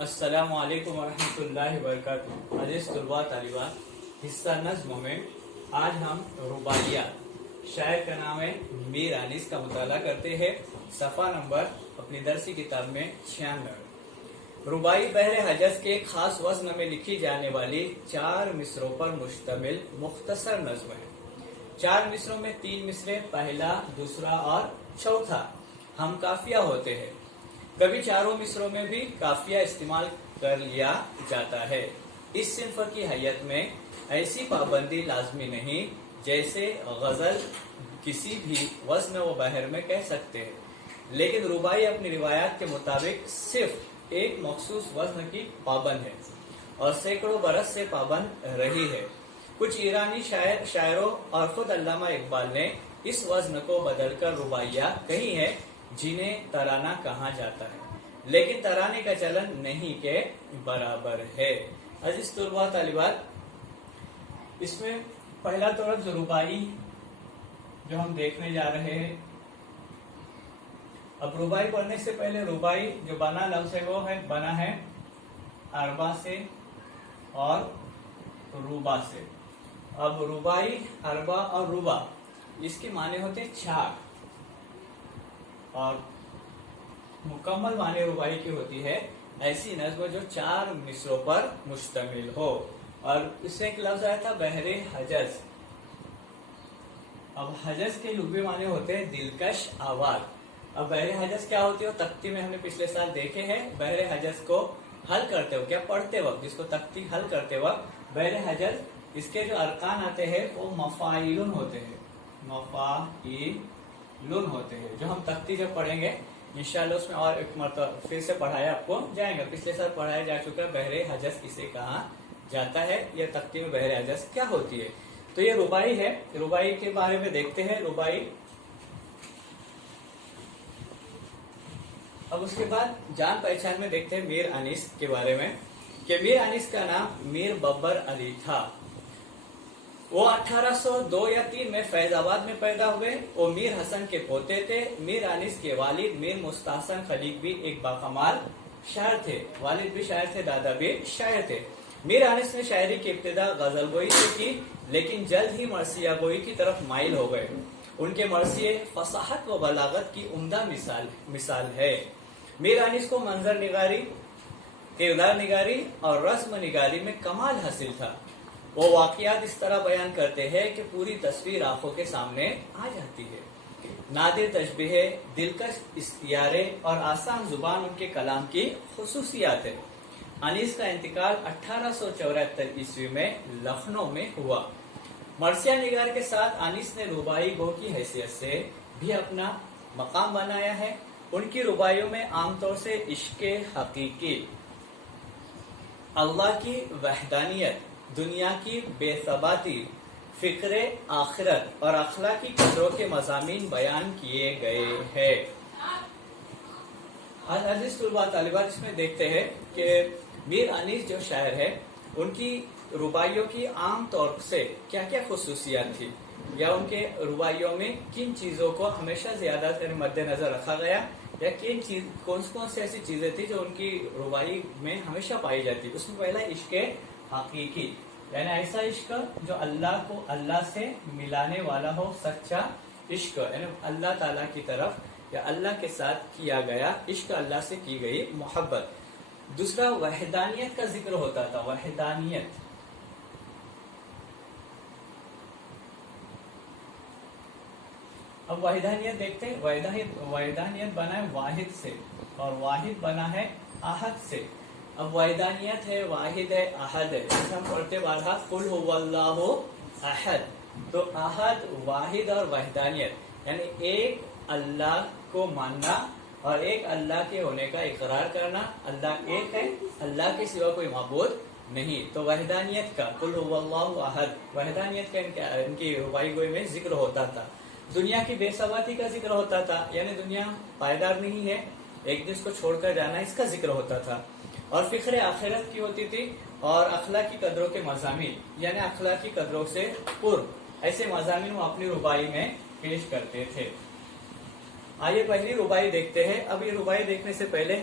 السلام علیکم ورحمۃ اللہ وبرکاتہ۔ عزیز طلباء طالبات، حصہ نظم میں آج ہم رباعیہ، شاعر کا نام ہے میر انیس کا مطالعہ کرتے ہیں۔ صفحہ نمبر اپنی درسی کتاب میں 96۔ رباعی بحر حجز کے ایک خاص وزن میں لکھی جانے والی 4 مصروں پر مشتمل مختصر نظم ہے۔ 4 مصروں میں 3 مصرے پہلا، دوسرا اور چوتھا ہم قافیہ ہوتے ہیں۔ کبھی چاروں مصروں میں بھی قافیہ استعمال کر لیا جاتا ہے۔ اس صنف کی حیت میں ایسی پابندی لازمی نہیں جیسے غزل کسی بھی وزن و بحر میں کہہ سکتے ہیں، لیکن رباعی اپنی روایات کے مطابق صرف ایک مخصوص وزن کی پابند ہے اور سینکڑوں برس سے پابند رہی ہے۔ کچھ ایرانی شاعروں اور خود علامہ اقبال نے اس وزن کو بدل کر رباعیہ کہی ہے، جنہیں ترانہ کہا جاتا ہے، لیکن ترانے کا چلن نہیں کے برابر ہے۔ عزیز طلباء طالبات، اس میں پہلا طرف رباعی جو ہم دیکھنے جا رہے ہیں۔ اب رباعی پڑھنے سے پہلے رباعی جو بنا لفظ ہے وہ بنا ہے اربا سے اور روبا سے۔ اب رباعی، اربا اور روبا اس کے معنی ہوتے ہیں 4، اور مکمل معنی رباعی کی ہوتی ہے ایسی نظم جو 4 مصروں پر مشتمل ہو۔ اور اس سے ایک لفظ آیا تھا بحر حجز۔ اب حجز کے لغوی معنی ہوتے ہیں دلکش آواز۔ اب بحر حجز کیا ہوتی ہے؟ تختی میں ہم نے پچھلے سال دیکھے ہیں۔ بحر حجز کو حل کرتے وقت، کیا پڑھتے وقت، جس کو تختی حل کرتے وقت بحر حجز، اس کے جو ارکان آتے ہیں وہ مفاعیلن ہوتے ہیں، مفاعیلن ہوتے ہیں، جو ہم تختی جب پڑھیں گے انشاءاللہ اس میں اور ایک مرتبہ پھر سے پڑھایا آپ کو جائیں گا۔ پچھلے سال پڑھایا جا چکا بحر حجز کسے کہا جاتا ہے، یا تختی میں بحر حجز کیا ہوتی ہے۔ تو یہ رباعی ہے۔ رباعی کے بارے میں دیکھتے ہیں۔ رباعی، اب اس کے بعد جان پہچان میں دیکھتے ہیں میر انیس کے بارے میں، کہ میر انیس کا نام میر ببر علی تھا۔ وہ 1802 یا 3 میں فیض آباد میں پیدا ہوئے۔ وہ میر حسن کے پوتے تھے۔ میر انیس کے والد میر مستحسن خلیق بھی ایک باکمال شاعر تھے۔ والد بھی شاعر تھے، دادا بھی شاعر تھے۔ میر انیس نے شاعری کی ابتدا غزل گوئی سے کی، لیکن جلد ہی مرثیہ گوئی کی طرف مائل ہو گئے۔ ان کے مرثیے فصاحت و بلاغت کی عمدہ مثال ہے۔ میر انیس کو منظر نگاری، کردار نگاری اور رسم نگاری میں کمال حاصل تھا۔ وہ واقعات اس طرح بیان کرتے ہیں کہ پوری تصویر آنکھوں کے سامنے آ جاتی ہے۔ نادر تشبیہ، دلکش استعارے اور آسان زبان ان کے کلام کی خصوصیات ہے۔ انیس کا انتقال 1874 عیسوی میں لکھنؤ میں ہوا۔ مرثیہ نگار کے ساتھ انیس نے رباعی گو کی حیثیت سے بھی اپنا مقام بنایا ہے۔ ان کی رباعیوں میں عام طور سے عشق حقیقی، اللہ کی وحدانیت، دنیا کی بے ثباتی، فکر آخرت اور اخلاقی قدروں کے مضامین بیان کیے گئے ہیں۔ عزیز طلباء طالبات، اس میں دیکھتے ہیں کہ میر انیس جو شاعر ہے، ان کی رباعیوں کی عام طور سے کیا کیا خصوصیات تھی، یا ان کے رباعیوں میں کن چیزوں کو ہمیشہ زیادہ تر مد نظر رکھا گیا، یا کون سی ایسی چیزیں تھی جو ان کی رباعی میں ہمیشہ پائی جاتی۔ اس میں پہلا عشق حقیقی، یعنی ایسا عشق جو اللہ کو اللہ سے ملانے والا ہو، سچا عشق، یعنی اللہ تعالیٰ کی طرف یا اللہ کے ساتھ کیا گیا عشق، اللہ سے کی گئی محبت۔ دوسرا وحدانیت کا ذکر ہوتا تھا، وحدانیت۔ اب وحدانیت دیکھتے ہیں۔ وحدانیت بنا ہے واحد سے، اور واحد بنا ہے احد سے۔ اب وحدانیت ہے، واحد ہے، احد ہے۔ جیسے ہم پڑھتے بارہا قل هو اللہ احد، تو احد، واحد اور وحدانیت یعنی ایک اللہ کو ماننا اور ایک اللہ کے ہونے کا اقرار کرنا، اللہ ایک ہے، اللہ کے سوا کوئی معبود نہیں۔ تو وحدانیت کا قل هو اللہ احد، وحدانیت کا ان کی رباعی گوئی میں ذکر ہوتا تھا۔ دنیا کی بے ثباتی کا ذکر ہوتا تھا، یعنی دنیا پائیدار نہیں ہے، ایک دن اس کو چھوڑ کر جانا، اس کا ذکر ہوتا تھا۔ اور فکر آخرت کی ہوتی تھی، اور اخلاقی قدروں کے مضامین، یعنی اخلاقی قدروں سے پر ایسے مضامین وہ اپنی رباعی میں پیش کرتے تھے۔ آئیے پہلی رباعی دیکھتے ہیں۔ اب یہ رباعی دیکھنے سے پہلے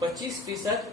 25%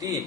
3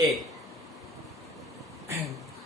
1।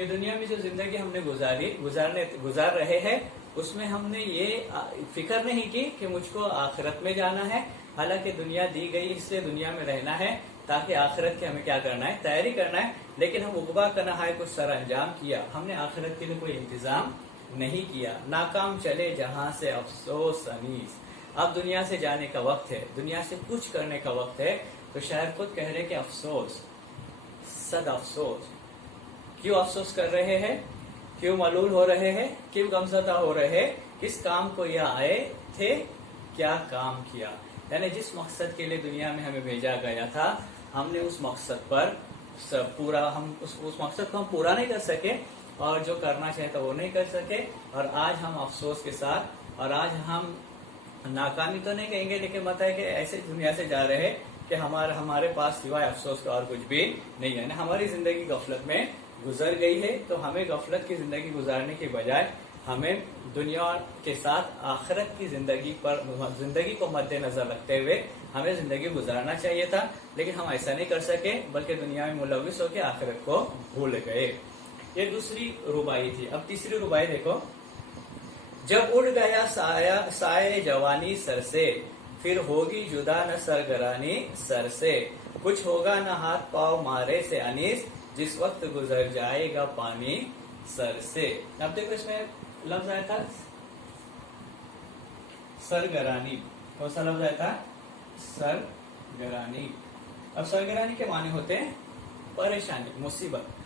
کہ دنیا میں جو زندگی ہم نے گزار رہے ہیں اس میں ہم نے یہ فکر نہیں کی کہ مجھ کو آخرت میں جانا ہے. حالانکہ دنیا دی گئی اس لیے دنیا میں رہنا ہے تاکہ آخرت کے ہمیں کیا کرنا ہے, تیاری کرنا ہے. لیکن ہم عقبہ کا نہایت کچھ سر انجام کیا, ہم نے آخرت کے لیے کوئی انتظام نہیں کیا. ناکام چلے جہاں سے افسوس انیس. اب دنیا سے جانے کا وقت ہے, دنیا سے کچھ کرنے کا وقت ہے. تو شاعر خود کہہ رہے کہ افسوس, صد افسوس. کیوں افسوس کر رہے ہیں, کیوں ملول ہو رہے ہیں, کیوں غمزدہ ہو رہے ہیں, کس کام کو یہ آئے تھے, کیا کام کیا. یعنی جس مقصد کے لیے دنیا میں ہمیں بھیجا گیا تھا ہم نے اس مقصد پر اس مقصد کو ہم پورا نہیں کر سکے, اور جو کرنا چاہتا وہ نہیں کر سکے. اور آج ہم افسوس کے ساتھ, اور آج ہم ناکامی تو نہیں کہیں گے لیکن بتائے کہ ایسے دنیا سے جا رہے کہ ہمارے پاس سوائے افسوس کا اور کچھ بھی نہیں ہے. ہماری زندگی غفلت میں گزر گئی ہے. تو ہمیں غفلت کی زندگی گزارنے کے بجائے ہمیں دنیا کے ساتھ آخرت کی زندگی کو مد نظر رکھتے ہوئے ہمیں زندگی گزارنا چاہیے تھا. لیکن ہم ایسا نہیں کر سکے بلکہ دنیا میں ملوث ہو کے آخرت کو بھول گئے. یہ دوسری ربائی تھی. اب تیسری ربائی دیکھو. جب اڑ گیا سائے جوانی سر سے, پھر ہوگی جدا نہ سرگرانی سر سے. کچھ ہوگا نہ ہاتھ پاؤں مارے سے انیس, جس وقت گزر جائے گا پانی سر سے. اب دیکھو اس میں لفظ آیا تھا سرگرانی. کون سا لفظ آیا تھا؟ سرگرانی. اب سرگرانی کے معنی ہوتے ہیں پریشانی, مصیبت.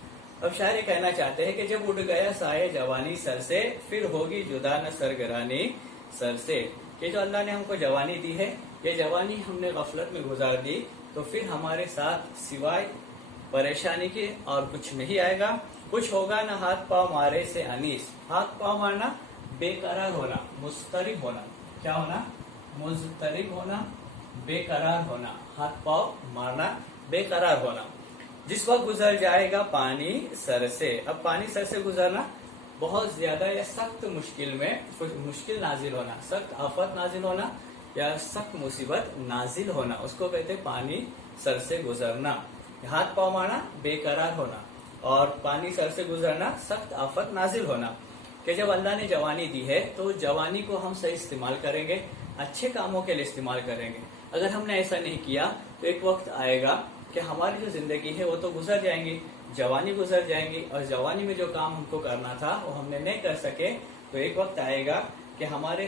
اب شاعر یہ کہنا چاہتے ہیں کہ جب اڑ گیا سائے جوانی سر سے, پھر ہوگی جدا نہ سرگرانی سر سے. کہ جو اللہ نے ہم کو جوانی دی ہے, یہ جوانی ہم نے غفلت میں گزار دی, تو پھر ہمارے ساتھ سوائے پریشانی کے اور کچھ نہیں آئے گا. کچھ ہوگا نہ ہاتھ پاؤں مارے سے انیس. ہاتھ پاؤں مارنا, بے قرار ہونا, مضطرب ہونا. کیا ہونا؟ مضطرب ہونا, بے قرار ہونا. ہاتھ پاؤں مارنا, بے قرار ہونا. جس وقت گزر جائے گا پانی سر سے. اب پانی سر سے گزرنا بہت زیادہ یا سخت مشکل نازل ہونا, سخت آفت نازل ہونا یا سخت مصیبت نازل ہونا, اس کو کہتے پانی سر سے گزرنا. ہاتھ پاؤں مارنا, بے قرار ہونا, اور پانی سر سے گزرنا, سخت آفت نازل ہونا. کہ جب اللہ نے جوانی دی ہے تو جوانی کو ہم صحیح استعمال کریں گے, اچھے کاموں کے لیے استعمال کریں گے. اگر ہم نے ایسا نہیں کیا تو ایک وقت آئے گا کہ ہماری جو زندگی ہے وہ تو گزر جائیں گی, جوانی گزر جائیں گی, اور جوانی میں جو کام ہم کو کرنا تھا وہ ہم نے نہیں کر سکے. تو ایک وقت آئے گا کہ ہمارے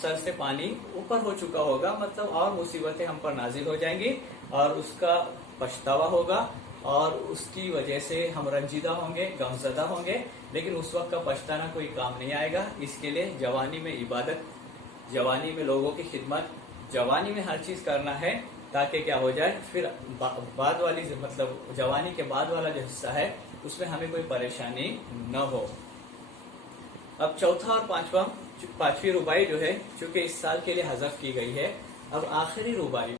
سر سے پانی اوپر ہو چکا ہوگا, مطلب اور مصیبتیں ہم پر نازل ہو جائیں گی, اور اس کا پچھتاوا ہوگا, اور اس کی وجہ سے ہم رنجیدہ ہوں گے, غمزدہ ہوں گے. لیکن اس وقت کا پچھتانا کوئی کام نہیں آئے گا. اس کے لیے جوانی میں عبادت, جوانی میں لوگوں کی خدمت, جوانی میں ہر چیز کرنا ہے, تاکہ کیا ہو جائے پھر بعد والی مطلب جوانی کے بعد والا جو حصہ ہے اس میں ہمیں کوئی پریشانی نہ ہو. اب چوتھا اور پانچویں ربائی جو ہے چونکہ اس سال کے لیے حذف کی گئی ہے, اب آخری ربائی